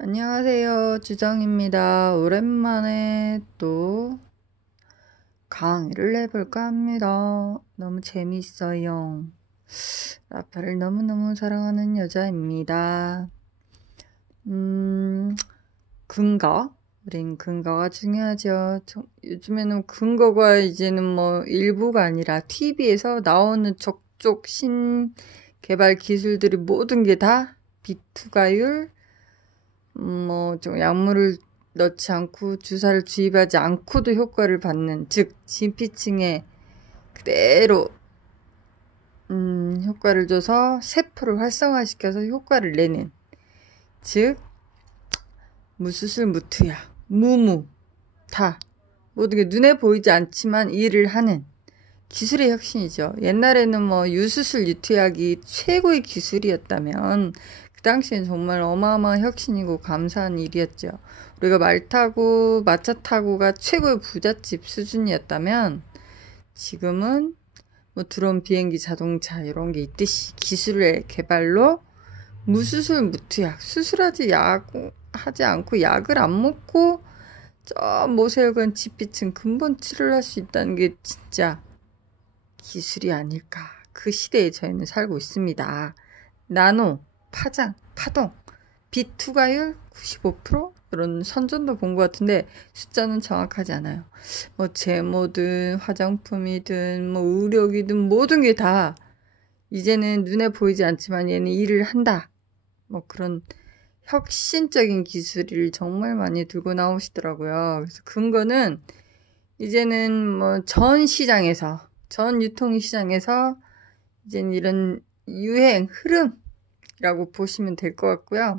안녕하세요. 주정입니다. 오랜만에 또 강의를 해볼까 합니다. 너무 재미있어요. 라파를 너무너무 사랑하는 여자입니다. 근거. 우린 근거가 중요하죠. 요즘에는 근거가 이제는 뭐 일부가 아니라 TV에서 나오는 적족 신개발 기술들이 모든 게 다 비투가율, 좀 약물을 넣지 않고 주사를 주입하지 않고도 효과를 받는, 즉 진피층에 그대로 효과를 줘서 세포를 활성화시켜서 효과를 내는, 즉 무수술 무투약, 무무 다 모든 게 눈에 보이지 않지만 일을 하는 기술의 혁신이죠. 옛날에는 유수술 유투약이 최고의 기술이었다면 그 당시엔 정말 어마어마한 혁신이고 감사한 일이었죠. 우리가 말 타고 마차 타고가 최고의 부잣집 수준이었다면 지금은 드론, 비행기, 자동차 이런 게 있듯이 기술의 개발로 무수술 무투약, 하지 않고 약을 안 먹고 저 모세혈관 지피층 근본 치료를 할 수 있다는 게 진짜 기술이 아닐까. 그 시대에 저희는 살고 있습니다. 나노, 파장, 파동, 비투가율 95%? 이런 선전도 본 것 같은데 숫자는 정확하지 않아요. 제모든 화장품이든 의료기든 모든 게 다 이제는 눈에 보이지 않지만 얘는 일을 한다. 그런 혁신적인 기술을 정말 많이 들고 나오시더라고요. 그래서 근거는 이제는 전 유통시장에서 이제는 이런 유행, 흐름이라고 보시면 될 것 같고요.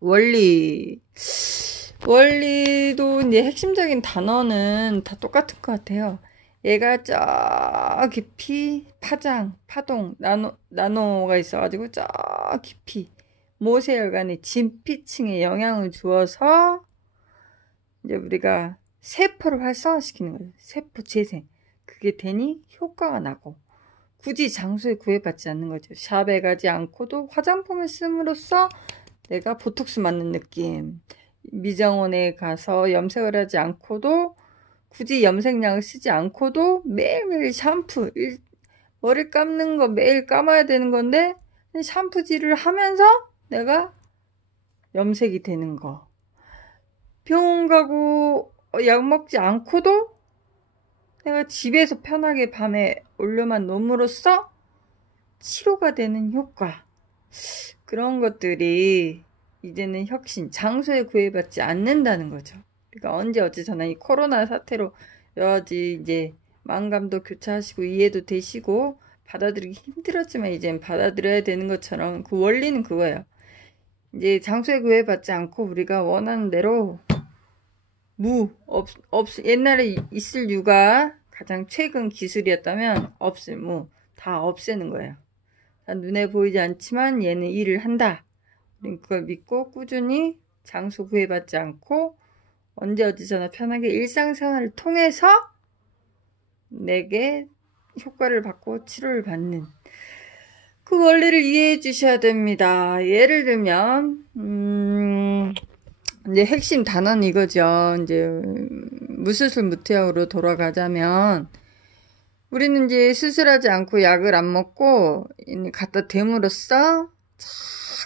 원리도 이제 핵심적인 단어는 다 똑같은 것 같아요. 얘가 저 깊이 파장, 파동, 나노가 있어가지고 저 깊이 모세혈관의 진피층에 영향을 주어서 이제 우리가 세포를 활성화시키는 거예요. 세포 재생. 그게 되니 효과가 나고 굳이 장소에 구애받지 않는 거죠. 샵에 가지 않고도 화장품을 씀으로써 내가 보톡스 맞는 느낌. 미정원에 가서 염색을 하지 않고도 굳이 염색약을 쓰지 않고도 매일매일 샴푸, 머리 감는 거 매일 감아야 되는 건데 샴푸질을 하면서 내가 염색이 되는 거. 병원 가고 약 먹지 않고도 내가 집에서 편하게 밤에 올려만 놓음으로써 치료가 되는 효과. 그런 것들이 이제는 혁신, 장소에 구애받지 않는다는 거죠. 그러니까 언제 어찌저나 이 코로나 사태로 여러 가지 이제 마음감도 교차하시고 이해도 되시고 받아들이기 힘들었지만 이젠 받아들여야 되는 것처럼 그 원리는 그거예요. 이제 장소에 구애받지 않고 우리가 원하는 대로 옛날에 있을 유가 가장 최근 기술이었다면 다 없애는 거예요. 눈에 보이지 않지만 얘는 일을 한다. 그걸 믿고 꾸준히 장소 구애받지 않고 언제 어디서나 편하게 일상생활을 통해서 내게 효과를 받고 치료를 받는 그 원리를 이해해 주셔야 됩니다. 예를 들면 이제 핵심 단어는 이거죠. 이제 무수술 무투약으로 돌아가자면 우리는 이제 수술하지 않고 약을 안 먹고 갖다 댐으로써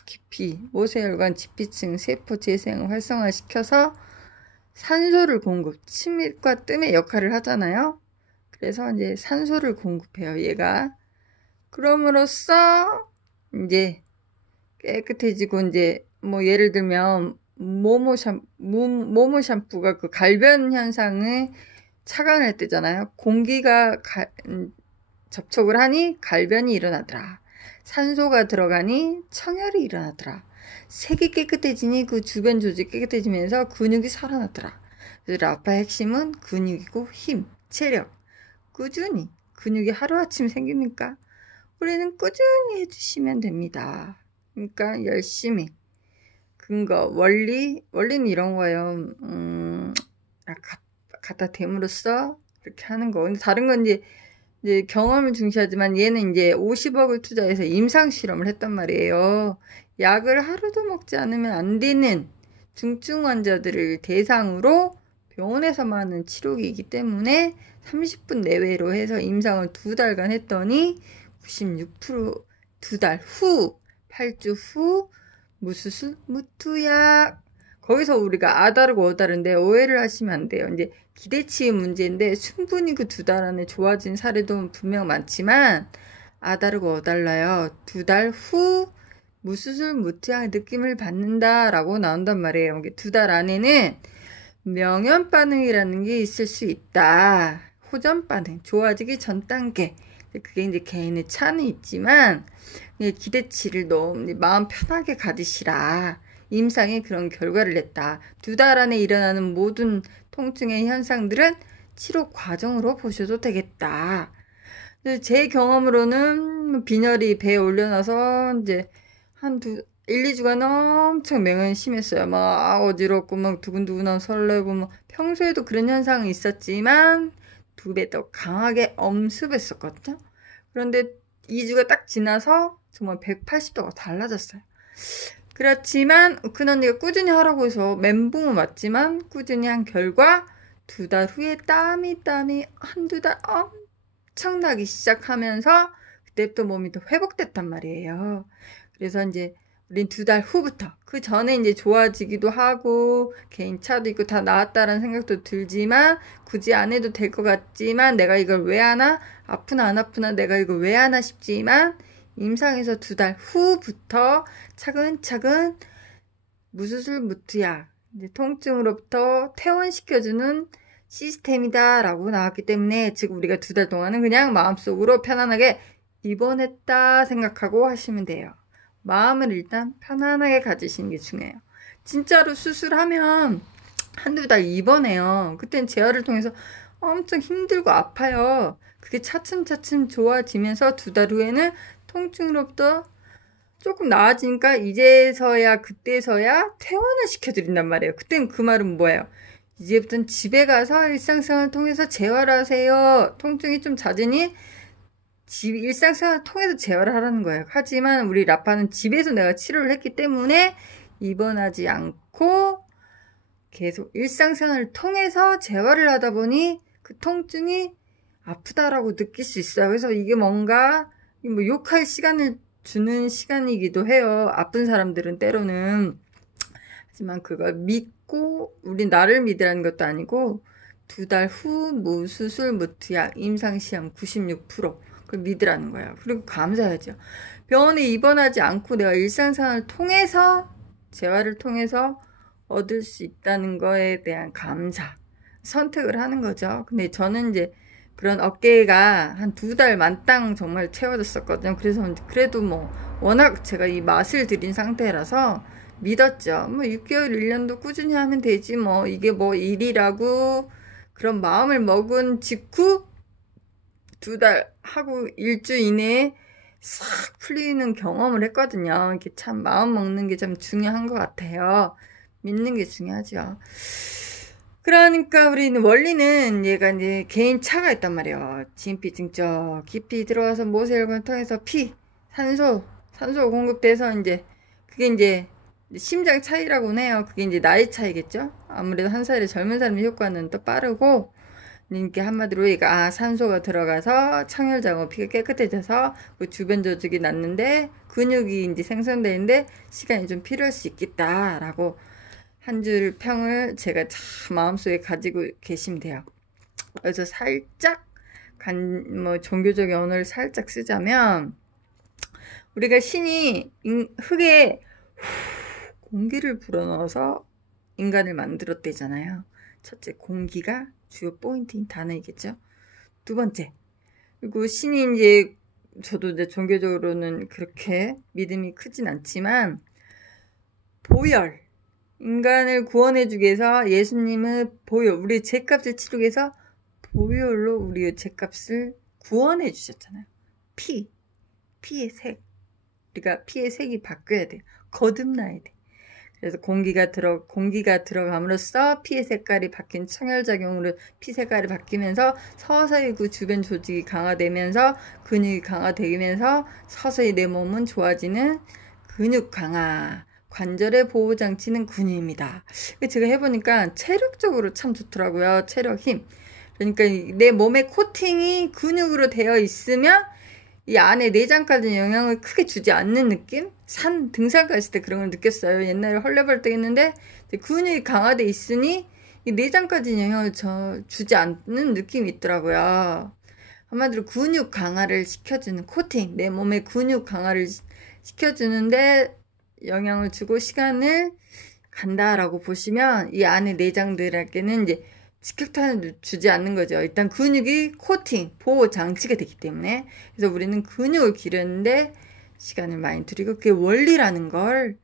깊이 모세혈관 지피층 세포 재생 활성화시켜서 산소를 침입과 뜸의 역할을 하잖아요. 그래서 이제 산소를 공급해요. 얘가 그럼으로써 이제 깨끗해지고 이제 예를 들면 모모 샴푸가 그 갈변 현상을 차단할 때잖아요. 공기가 접촉을 하니 갈변이 일어나더라. 산소가 들어가니 청혈이 일어나더라. 색이 깨끗해지니 그 주변 조직이 깨끗해지면서 근육이 살아나더라. 그래서 라파의 핵심은 근육이고 힘, 체력. 꾸준히. 근육이 하루아침에 생깁니까? 우리는 꾸준히 해주시면 됩니다. 그러니까 열심히. 근거, 원리는 이런 거예요. 갖다 댐으로써 이렇게 하는 거. 근데 다른 건 이제 경험을 중시하지만 얘는 이제 50억을 투자해서 임상 실험을 했단 말이에요. 약을 하루도 먹지 않으면 안 되는 중증 환자들을 대상으로 병원에서만 하는 치료기이기 때문에 30분 내외로 해서 임상을 2달간 했더니 96% 2달 후, 8주 후 무수술 무투약. 거기서 우리가 아다르고 어다른데 오해를 하시면 안 돼요. 이제 기대치의 문제인데 충분히 그 2달 안에 좋아진 사례도 분명 많지만 아다르고 어달라요. 2달 후 무수술 무투약 느낌을 받는다라고 나온단 말이에요. 2달 안에는 명현 반응이라는 게 있을 수 있다. 호전 반응, 좋아지기 전 단계. 그게 이제 개인의 차는 있지만 기대치를 너무 마음 편하게 가지시라. 임상이 그런 결과를 냈다. 2달 안에 일어나는 모든 통증의 현상들은 치료 과정으로 보셔도 되겠다. 제 경험으로는 빈혈이 배에 올려놔서 이제 한 1, 2주간 엄청 맹연이 심했어요. 막 어지럽고 막 두근두근하고 설레고 막 평소에도 그런 현상이 있었지만 2배 더 강하게 엄습했었거든요. 그런데 2주가 딱 지나서 정말 180도가 달라졌어요. 그렇지만 큰 언니가 꾸준히 하라고 해서 멘붕은 맞지만 꾸준히 한 결과 2달 후에 땀이 한두 달 엄청나기 시작하면서 그때부터 몸이 더 회복됐단 말이에요. 그래서 이제 우린 2달 후부터 그 전에 이제 좋아지기도 하고 개인차도 있고 다 나았다라는 생각도 들지만 굳이 안 해도 될 것 같지만 내가 이걸 왜 하나? 아프나 안 아프나 내가 이걸 왜 하나 싶지만 임상에서 2달 후부터 차근차근 무수술 무투약 이제 통증으로부터 퇴원시켜주는 시스템이다 라고 나왔기 때문에 즉 우리가 2달 동안은 그냥 마음속으로 편안하게 입원했다 생각하고 하시면 돼요. 마음을 일단 편안하게 가지시는 게 중요해요. 진짜로 수술하면 한두 달 입원해요. 그땐 재활을 통해서 엄청 힘들고 아파요. 그게 차츰차츰 좋아지면서 2달 후에는 통증으로부터 조금 나아지니까 이제서야 그때서야 퇴원을 시켜드린단 말이에요. 그땐 그 말은 뭐예요? 이제부터는 집에 가서 일상생활을 통해서 재활하세요. 통증이 좀 잦으니 일상생활을 통해서 재활을 하라는 거예요. 하지만 우리 라파는 집에서 내가 치료를 했기 때문에 입원하지 않고 계속 일상생활을 통해서 재활을 하다 보니 그 통증이 아프다라고 느낄 수 있어요. 그래서 이게 뭔가 뭐 욕할 시간을 주는 시간이기도 해요. 아픈 사람들은 때로는. 하지만 그걸 믿고 우리 나를 믿으라는 것도 아니고 2달 후 무수술 무투약 임상시험 96% 그걸 믿으라는 거예요. 그리고 감사해야죠. 병원에 입원하지 않고 내가 일상생활을 통해서 재활을 통해서 얻을 수 있다는 거에 대한 감사 선택을 하는 거죠. 근데 저는 이제 그런 어깨가 한 2달 만땅 정말 채워졌었거든요. 그래서 그래도 뭐 워낙 제가 이 맛을 들인 상태라서 믿었죠. 뭐 6개월 1년도 꾸준히 하면 되지 뭐 이게 뭐 일이라고 그런 마음을 먹은 직후 2달 하고 일주 이내에 싹 풀리는 경험을 했거든요. 이게 참 마음 먹는 게 참 중요한 것 같아요. 믿는 게 중요하죠. 그러니까 우리는 원리는 얘가 이제 개인 차가 있단 말이에요. 진피 증적 깊이 들어가서 모세혈관을 통해서 산소 공급돼서 이제 그게 이제 심장 차이라고는 해요. 그게 이제 나이 차이겠죠. 아무래도 한 살이 젊은 사람의 효과는 또 빠르고 이렇게 한마디로 얘가 산소가 들어가서 창혈장어 피가 깨끗해져서 그 주변 조직이 났는데 근육이 이제 생성되는데 시간이 좀 필요할 수 있겠다라고 한 줄 평을 제가 참 마음속에 가지고 계시면 돼요. 그래서 살짝 종교적인 언어를 살짝 쓰자면 우리가 신이 흙에 공기를 불어넣어서 인간을 만들었대잖아요. 첫째, 공기가 주요 포인트인 단어이겠죠. 두 번째, 그리고 신이 이제 저도 이제 종교적으로는 그렇게 믿음이 크진 않지만 보혈 인간을 구원해주기 위해서 예수님은 보혈 우리 죄값을 치르기 위해서 보혈로 우리의 죄값을 구원해 주셨잖아요. 피의 색 우리가 피의 색이 바뀌어야 돼요. 거듭나야 돼. 그래서 공기가 들어감으로써 피의 색깔이 바뀐 청혈작용으로 피 색깔이 바뀌면서 서서히 그 주변 조직이 강화되면서 근육이 강화되면서 서서히 내 몸은 좋아지는 근육 강화 관절의 보호장치는 근육입니다. 제가 해보니까 체력적으로 참 좋더라고요. 체력, 힘. 그러니까 내 몸의 코팅이 근육으로 되어 있으면 이 안에 내장까지 영향을 크게 주지 않는 느낌? 등산 갔을 때 그런 걸 느꼈어요. 옛날에 헐레벌떡 했는데 근육이 강화돼 있으니 이 내장까지 영향을 주지 않는 느낌이 있더라고요. 한마디로 근육 강화를 시켜주는 코팅, 내 몸의 근육 강화를 시켜주는데 영향을 주고 시간을 간다라고 보시면 이 안에 내장들에게는 이제 직격탄을 주지 않는 거죠. 일단 근육이 코팅, 보호 장치가 되기 때문에. 그래서 우리는 근육을 기르는데 시간을 많이 들이고 그게 원리라는 걸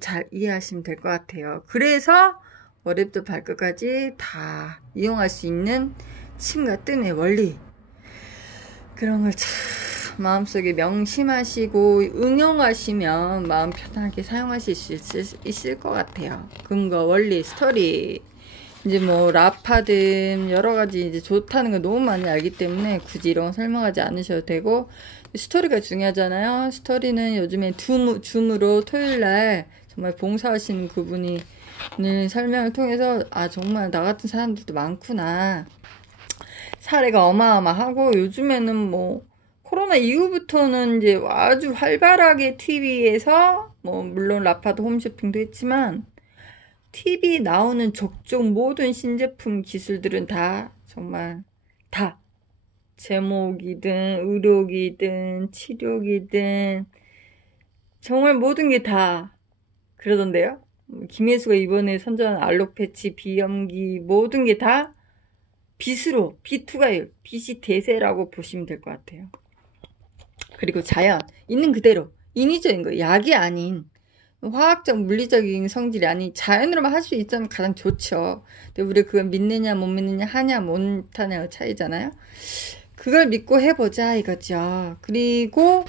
잘 이해하시면 될 것 같아요. 그래서 머리부터 발끝까지 다 이용할 수 있는 침과 뜸의 원리, 그런 걸 참 마음속에 명심하시고 응용하시면 마음 편하게 사용하실 수 있을 것 같아요. 근거, 원리, 스토리. 이제 뭐 라파든 여러 가지 이제 좋다는 거 너무 많이 알기 때문에 굳이 이런 거 설명하지 않으셔도 되고, 스토리가 중요하잖아요. 스토리는 요즘에 줌으로 토요일날 정말 봉사하시는 그분이 설명을 통해서 정말 나 같은 사람들도 많구나, 사례가 어마어마하고, 요즘에는 뭐 코로나 이후부터는 이제 아주 활발하게 TV에서 물론 라파도 홈쇼핑도 했지만 TV 나오는 족족 모든 신제품 기술들은 다 정말 다 제목이든 의료기든 치료기든 정말 모든 게 다 그러던데요. 김혜수가 이번에 선전한 알로패치, 비염기 모든 게 다 빛으로, 빛투과율, 빛이 대세라고 보시면 될 것 같아요. 그리고 자연, 있는 그대로, 인위적인 거, 약이 아닌 화학적, 물리적인 성질이 아닌 자연으로만 할 수 있다면 가장 좋죠. 근데 우리 그걸 믿느냐 못 믿느냐, 하냐 못하냐의 차이잖아요. 그걸 믿고 해보자 이거죠. 그리고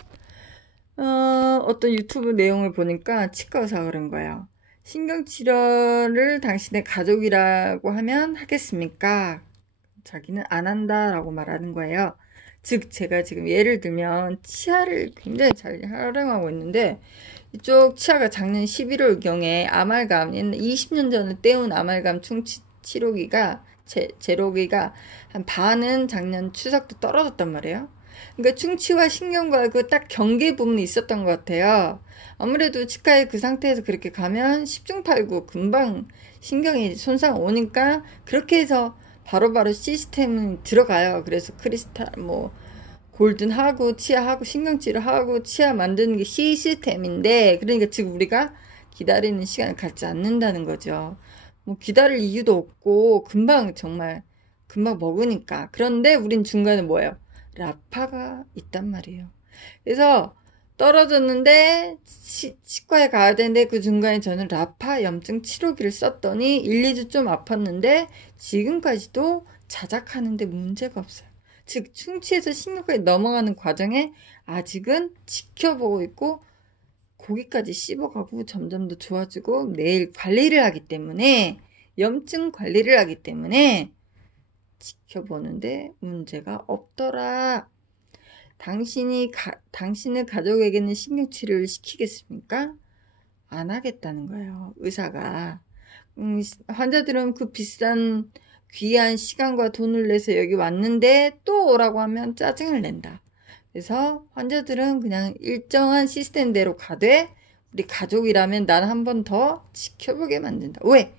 어떤 유튜브 내용을 보니까 치과 의사가 그런 거예요. 신경치료를 당신의 가족이라고 하면 하겠습니까? 자기는 안 한다라고 말하는 거예요. 즉 제가 지금 예를 들면 치아를 굉장히 잘 활용하고 있는데, 이쪽 치아가 작년 11월경에 아말감, 20년 전에 떼운 아말감 충치 치료기가 제로기가 한 반은 작년 추석 때 떨어졌단 말이에요. 그러니까 충치와 신경과 그 딱 경계 부분이 있었던 것 같아요. 아무래도 치과에 그 상태에서 그렇게 가면 10중8구 금방 신경이 손상 오니까 그렇게 해서 바로바로 시스템은 들어가요. 그래서 크리스탈 골든하고 치아하고 신경치료하고 치아 만드는 게 시스템인데, 그러니까 지금 우리가 기다리는 시간을 갖지 않는다는 거죠. 기다릴 이유도 없고 정말 금방 먹으니까. 그런데 우린 중간에 뭐예요? 라파가 있단 말이에요. 그래서 떨어졌는데 치과에 가야 되는데 그 중간에 저는 라파 염증 치료기를 썼더니 1, 2주 좀 아팠는데 지금까지도 자작하는데 문제가 없어요. 즉 충치에서 신경까지 넘어가는 과정에 아직은 지켜보고 있고, 고기까지 씹어가고 점점 더 좋아지고 내일 관리를 하기 때문에, 염증 관리를 하기 때문에 지켜보는데 문제가 없더라. 당신의 가족에게는 신경치료를 시키겠습니까? 안 하겠다는 거예요, 의사가. 환자들은 그 비싼 귀한 시간과 돈을 내서 여기 왔는데 또 오라고 하면 짜증을 낸다. 그래서 환자들은 그냥 일정한 시스템대로 가되, 우리 가족이라면 난 한 번 더 지켜보게 만든다. 왜?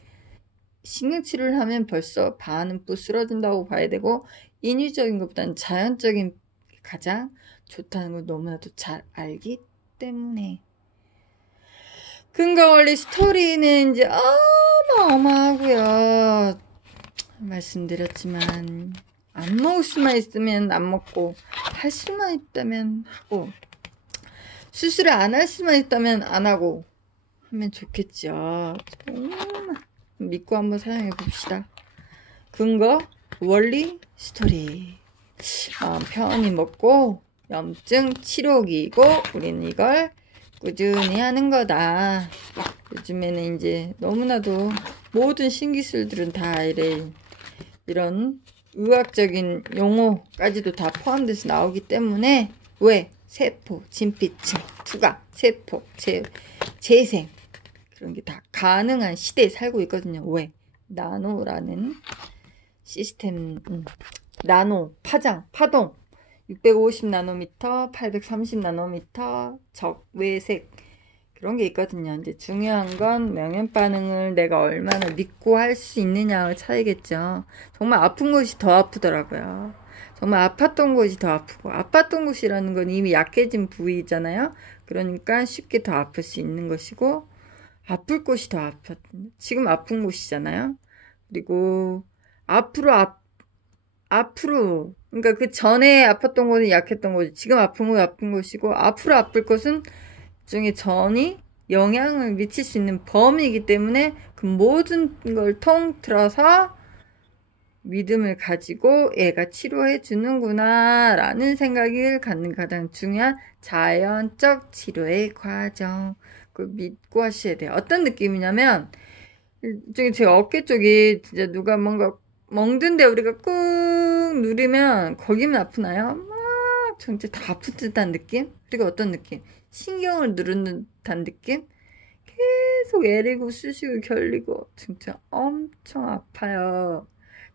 신경치료를 하면 벌써 반은 부스러진다고 봐야 되고, 인위적인 것보다는 자연적인 게 가장 좋다는 걸 너무나도 잘 알기 때문에. 근거 원리 스토리는 이제 어마어마하고요. 말씀드렸지만 안 먹을 수만 있으면 안 먹고, 할 수만 있다면 하고, 수술을 안 할 수만 있다면 안 하고 하면 좋겠죠. 정말 믿고 한번 사용해 봅시다. 근거, 원리, 스토리. 편히 먹고 염증 치료기고 우리는 이걸 꾸준히 하는 거다. 요즘에는 이제 너무나도 모든 신기술들은 다 이런 의학적인 용어까지도 다 포함돼서 나오기 때문에, 왜? 세포, 진피층, 투각, 세포, 재생 그런 게 다 가능한 시대에 살고 있거든요. 왜? 나노라는 시스템, 나노, 파장, 파동, 650 나노미터, 830 나노미터, 적외색 그런 게 있거든요. 이제 중요한 건 명현 반응을 내가 얼마나 믿고 할 수 있느냐의 차이겠죠. 정말 아픈 곳이 더 아프더라고요. 정말 아팠던 곳이 더 아프고, 아팠던 곳이라는 건 이미 약해진 부위잖아요. 그러니까 쉽게 더 아플 수 있는 것이고, 아플 곳이 더 지금 아픈 곳이잖아요. 그리고 앞으로 앞으로 그러니까 그 전에 아팠던 곳은 약했던 곳이 지금 아픈 곳이 아픈 곳이고 앞으로 아플 곳은 중에 전이 영향을 미칠 수 있는 범위이기 때문에 그 모든 걸 통틀어서 믿음을 가지고 얘가 치료해 주는구나 라는 생각을 갖는 가장 중요한 자연적 치료의 과정. 그걸 믿고 하셔야 돼요. 어떤 느낌이냐면 제 어깨 쪽이 진짜 누가 뭔가 멍든데 우리가 꾹 누르면 거기만 아프나요? 막 전체 다 아픈 듯한 느낌? 그리고 어떤 느낌? 신경을 누르는 듯한 느낌? 계속 애리고 쑤시고 결리고 진짜 엄청 아파요.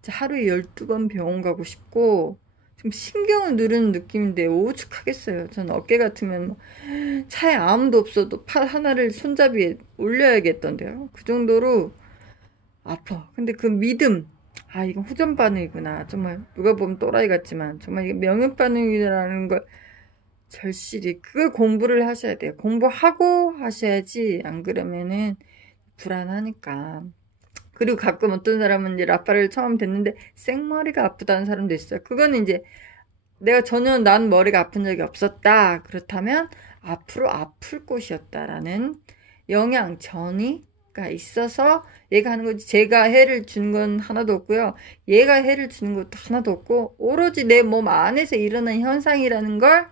하루에 12번 병원 가고 싶고 좀 신경을 누르는 느낌인데 오죽하겠어요. 전 어깨 같으면 차에 아무도 없어도 팔 하나를 손잡이에 올려야겠던데요. 그 정도로 아파. 근데 그 믿음, 이건 후전 반응이구나. 정말 누가 보면 또라이 같지만 정말 이게 명현 반응이라는 걸 절실히 그걸 공부를 하셔야 돼요. 공부하고 하셔야지 안 그러면은 불안하니까. 그리고 가끔 어떤 사람은 이제 라파를 처음 듣는데 생머리가 아프다는 사람도 있어요. 그거는 이제 내가 전혀 난 머리가 아픈 적이 없었다. 그렇다면 앞으로 아플 곳이었다라는 영향 전이가 있어서 얘가 하는 거지. 제가 해를 준 건 하나도 없고요. 얘가 해를 주는 것도 하나도 없고 오로지 내 몸 안에서 일어난 현상이라는 걸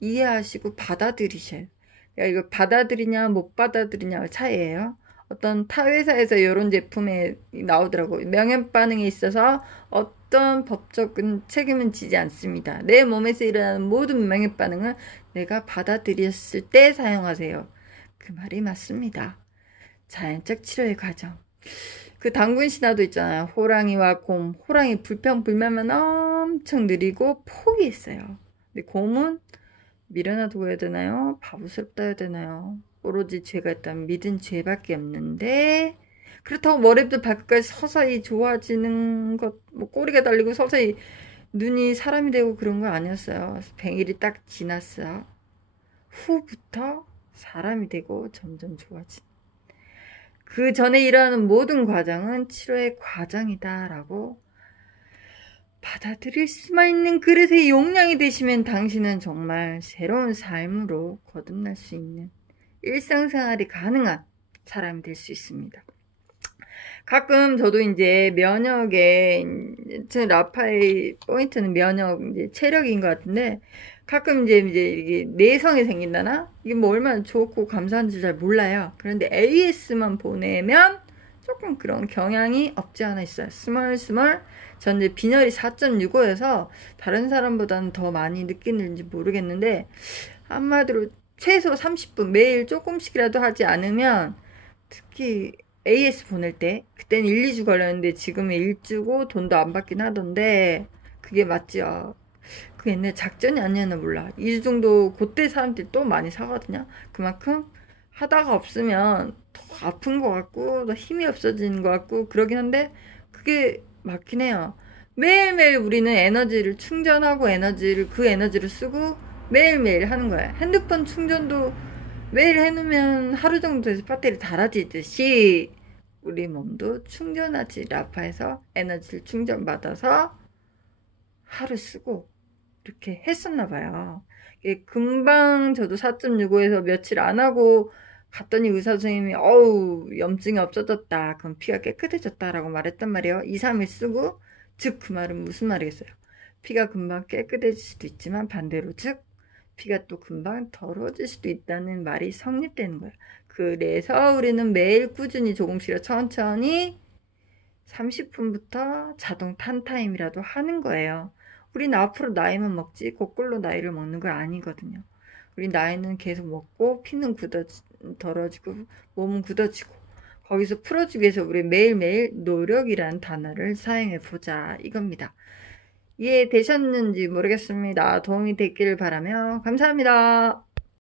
이해하시고 받아들이셔요. 이거 받아들이냐 못 받아들이냐의 차이예요. 어떤 타 회사에서 이런 제품에 나오더라고요. 명현 반응에 있어서 어떤 법적인 책임은 지지 않습니다. 내 몸에서 일어나는 모든 명현 반응은 내가 받아들였을 때 사용하세요. 그 말이 맞습니다. 자연적 치료의 과정. 그 당군 신화도 있잖아요. 호랑이와 곰. 호랑이 불평불만만 엄청 느리고 포기했어요. 근데 곰은 미련하다고 해야 되나요? 바보스럽다 해야 되나요? 오로지 죄가 있다면 믿은 죄밖에 없는데 그렇다고 머리부터 발끝까지 서서히 좋아지는 것, 뭐 꼬리가 달리고 서서히 눈이 사람이 되고 그런 거 아니었어요. 100일이 딱 지났어요. 후부터 사람이 되고 점점 좋아진. 그 전에 일어나는 모든 과정은 치료의 과정이다라고 받아들일 수만 있는 그릇의 용량이 되시면 당신은 정말 새로운 삶으로 거듭날 수 있는 일상생활이 가능한 사람이 될 수 있습니다. 가끔 저도 이제 면역에, 제 라파의 포인트는 면역, 이제 체력인 것 같은데, 가끔 이제 이게 내성이 생긴다나? 이게 뭐 얼마나 좋고 감사한지 잘 몰라요. 그런데 AS만 보내면 조금 그런 경향이 없지 않아 있어요. 스멀스멀. 전 이제 빈혈이 4.65여서 다른 사람보다는 더 많이 느끼는지 모르겠는데, 한마디로 최소 30분 매일 조금씩이라도 하지 않으면 특히 AS 보낼 때 그때는 1, 2주 걸렸는데 지금은 1주고 돈도 안 받긴 하던데 그게 맞죠. 그 옛날 작전이 아니었나 몰라. 2주 정도 그때 사람들이 또 많이 사거든요. 그만큼 하다가 없으면 더 아픈 것 같고 더 힘이 없어지는 것 같고 그러긴 한데 그게 맞긴 해요. 매일매일 우리는 에너지를 충전하고 그 에너지를 쓰고 매일매일 하는 거예요. 핸드폰 충전도 매일 해놓으면 하루 정도 돼서 배터리 닳아지듯이 우리 몸도 충전하지. 라파에서 에너지를 충전받아서 하루 쓰고 이렇게 했었나 봐요. 금방 저도 4.65에서 며칠 안 하고 갔더니 의사 선생님이 어우 염증이 없어졌다. 그럼 피가 깨끗해졌다라고 말했단 말이에요. 2, 3일 쓰고 즉 그 말은 무슨 말이겠어요. 피가 금방 깨끗해질 수도 있지만 반대로 즉 피가 또 금방 더러워질 수도 있다는 말이 성립되는 거예요. 그래서 우리는 매일 꾸준히 조금씩 천천히 30분부터 자동 탄타임이라도 하는 거예요. 우린 앞으로 나이만 먹지 거꾸로 나이를 먹는 거 아니거든요. 우리 나이는 계속 먹고 피는 굳어지 덜어지고 몸은 굳어지고 거기서 풀어주기 위해서 우리 매일매일 노력이란 단어를 사용해 보자 이겁니다. 이해되셨는지 모르겠습니다. 도움이 됐기를 바라며 감사합니다.